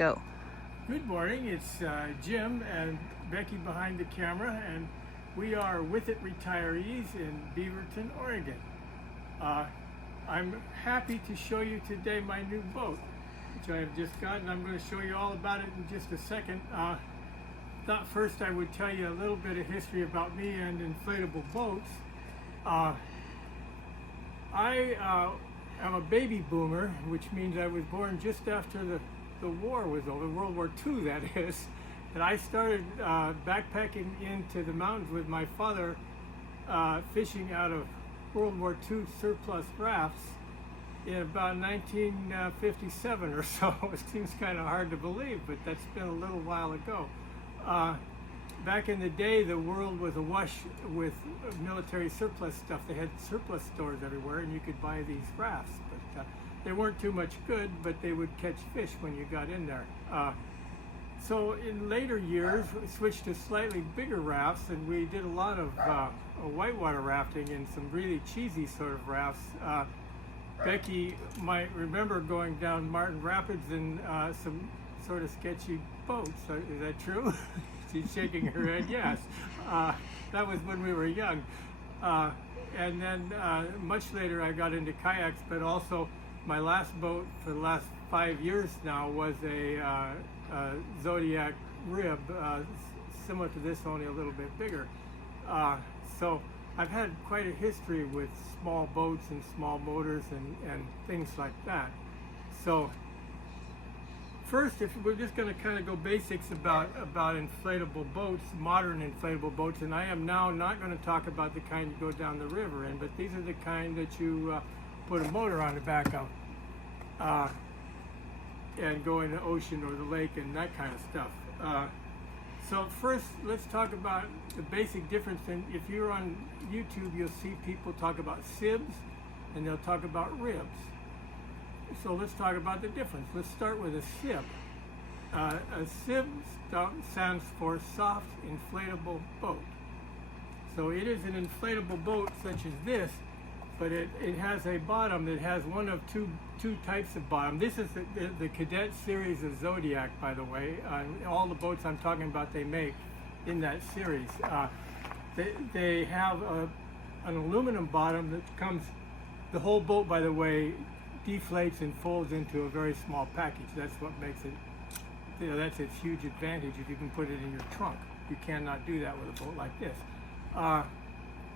go. Good morning, it's Jim and Becky behind the camera, and we are With It retirees in Beaverton, Oregon. I'm happy to show you today my new boat, which I have just gotten. I'm going to show you all about it in just a second. Thought first I would tell you a little bit of history about me and inflatable boats. I am a baby boomer, which means I was born just after the war was over, World War II that is. And I started backpacking into the mountains with my father, fishing out of World War II surplus rafts in about 1957 or so. It seems kind of hard to believe, but that's been a little while ago. Back in the day, the world was awash with military surplus stuff. They had surplus stores everywhere, and you could buy these rafts. But they weren't too much good, but they would catch fish when you got in there. So in later years, we switched to slightly bigger rafts, and we did a lot of whitewater rafting in some really cheesy sort of rafts. Becky might remember going down Martin Rapids in some sort of sketchy boats. Is that true? She's shaking her head, yes. That was when we were young. And then much later I got into kayaks, but also my last boat for the last 5 years now was a Zodiac R.I.B, similar to this, only a little bit bigger. So I've had quite a history with small boats and small motors and things like that. So first, if we're just going to kind of go basics about inflatable boats, modern inflatable boats, and I am now not going to talk about the kind you go down the river in, but these are the kind that you put a motor on the back of and go in the ocean or the lake and that kind of stuff. So first, let's talk about the basic difference. And if you're on YouTube, you'll see people talk about sibs and they'll talk about ribs. So let's talk about the difference. Let's start with a sib. A sib stands for soft inflatable boat. So it is an inflatable boat such as this, but it has a bottom that has one of two types of bottom. This is the Cadet series of Zodiac, by the way. All the boats I'm talking about they make in that series. They have an aluminum bottom that comes, the whole boat, by the way, deflates and folds into a very small package. That's what makes it, that's its huge advantage if you can put it in your trunk. You cannot do that with a boat like this.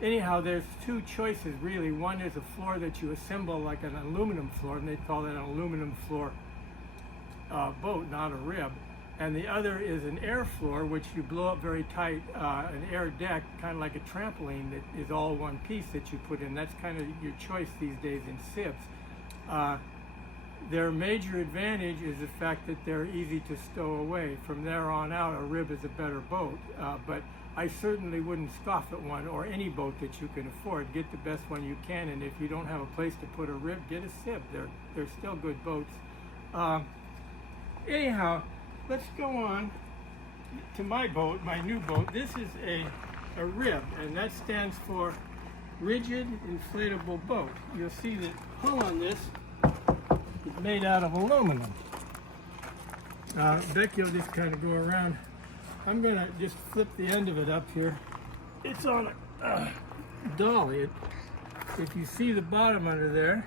Anyhow, there's two choices really. One is a floor that you assemble like an aluminum floor, and they call that an aluminum floor boat, not a rib. And the other is an air floor, which you blow up very tight, an air deck, kind of like a trampoline that is all one piece that you put in. That's kind of your choice these days in sibs. Their major advantage is the fact that they're easy to stow away. From there on out, a rib is a better boat, but I certainly wouldn't scoff at one or any boat that you can afford. Get the best one you can, and if you don't have a place to put a rib, get a sib. They're still good boats. Anyhow, let's go on to my boat, my new boat. This is a rib, and that stands for Rigid Inflatable Boat. You'll see the hull on this is made out of aluminum. Becky will just kind of go around. I'm going to just flip the end of it up here. It's on a dolly. If you see the bottom under there,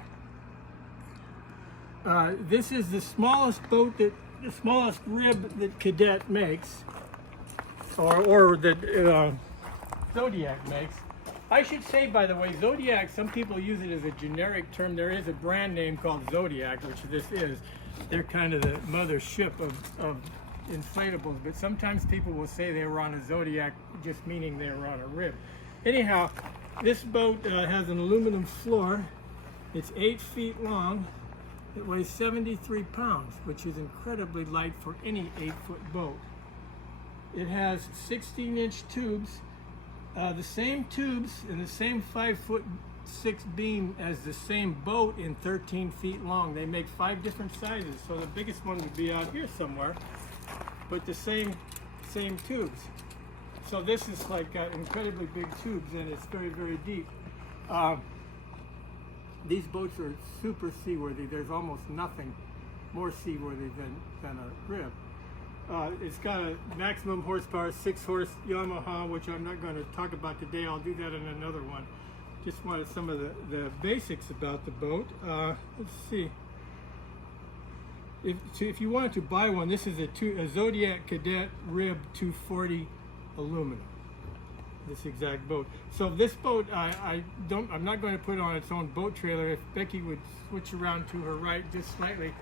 this is the smallest boat the smallest rib that Cadet makes, or that Zodiac makes. I should say, by the way, Zodiac, some people use it as a generic term. There is a brand name called Zodiac, which this is. They're kind of the mothership of inflatables, but sometimes people will say they were on a Zodiac, just meaning they were on a rib. Anyhow, this boat has an aluminum floor. It's 8 feet long. It weighs 73 pounds, which is incredibly light for any 8-foot boat. It has 16-inch tubes. The same tubes and the same 5'6" beam as the same boat in 13 feet long. They make 5 different sizes, so the biggest one would be out here somewhere, but the same tubes. So this is like got incredibly big tubes, and it's very, very deep. These boats are super seaworthy. There's almost nothing more seaworthy than a rib. It's got a maximum horsepower 6-horse Yamaha, which I'm not going to talk about today. I'll do that in another one. Just wanted some of the basics about the boat. Let's see. If you wanted to buy one, this is a Zodiac Cadet Rib 240 aluminum. This exact boat. So this boat, I'm not going to put it on its own boat trailer. If Becky would switch around to her right just slightly,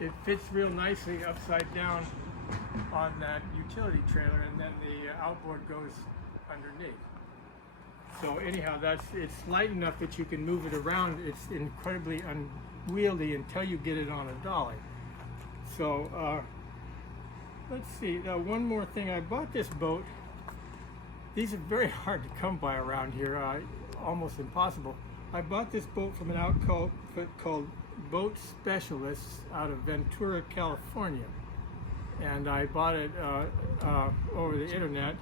it fits real nicely upside down on that utility trailer, and then the outboard goes underneath. So anyhow, it's light enough that you can move it around. It's incredibly unwieldy until you get it on a dolly. So let's see. Now one more thing. I bought this boat. These are very hard to come by around here, almost impossible. I bought this boat from an outfit called Boat Specialists out of Ventura, California. And I bought it over the internet.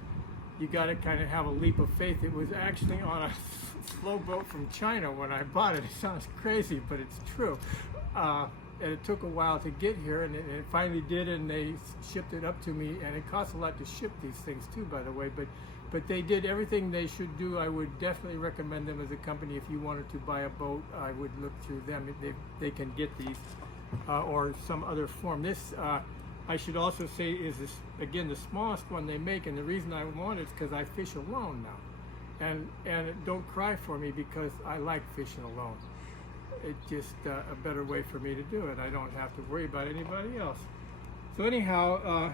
You got to kind of have a leap of faith. It was actually on a slow boat from China when I bought it. It sounds crazy, but it's true. And it took a while to get here, and it finally did, and they shipped it up to me. And it costs a lot to ship these things too, by the way. But they did everything they should do. I would definitely recommend them as a company. If you wanted to buy a boat, I would look through them. They can get these or some other form. This, I should also say, is this, again, the smallest one they make, and the reason I want it is because I fish alone now. And don't cry for me, because I like fishing alone. It's just a better way for me to do it. I don't have to worry about anybody else. So anyhow,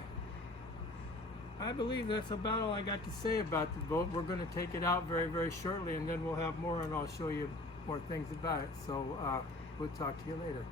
I believe that's about all I got to say about the boat. We're going to take it out very, very shortly, and then we'll have more, and I'll show you more things about it. So we'll talk to you later.